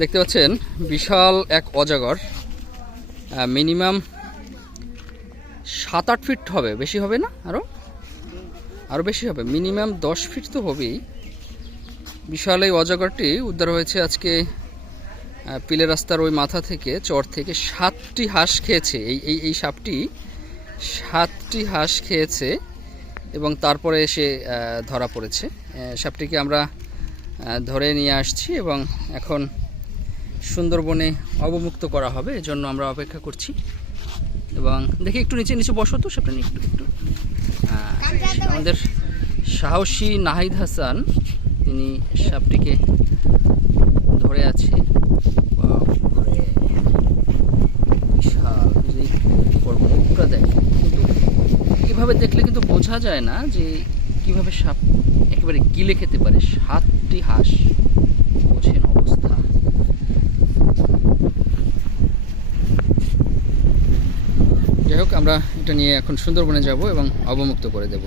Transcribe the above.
দেখতে পাচ্ছেন বিশাল এক অজগর, মিনিমাম 7-8 ফিট হবে, বেশি হবে না, আরও বেশি হবে, মিনিমাম 10 ফিট তো হবেই। বিশাল এই অজগরটি উদ্ধার হয়েছে আজকে পিলে রাস্তার ওই মাথা থেকে, চর থেকে। 7টি হাঁস খেয়েছে এই সাপটি, 7টি হাঁস খেয়েছে এবং তারপরে এসে ধরা পড়েছে। সাপটিকে আমরা ধরে নিয়ে আসছি এবং এখন সুন্দরবনে অবমুক্ত করা হবে, এজন্য আমরা অপেক্ষা করছি। এবং দেখি একটু নিচে নিচে বসো তো, সাপটা নিয়ে একটু আমাদের সাহসী নাহিদ হাসান তিনি সাপটিকে ধরে আছে। বিশাল মুখটা দেয়, কিন্তু এভাবে দেখলে কিন্তু বোঝা যায় না যে কিভাবে সাপ একেবারে গিলে খেতে পারে। 7টি হাঁস, বোঝেন অবস্থা। যাই হোক, আমরা এটা নিয়ে এখন সুন্দরবনে যাব এবং অবমুক্ত করে দেব।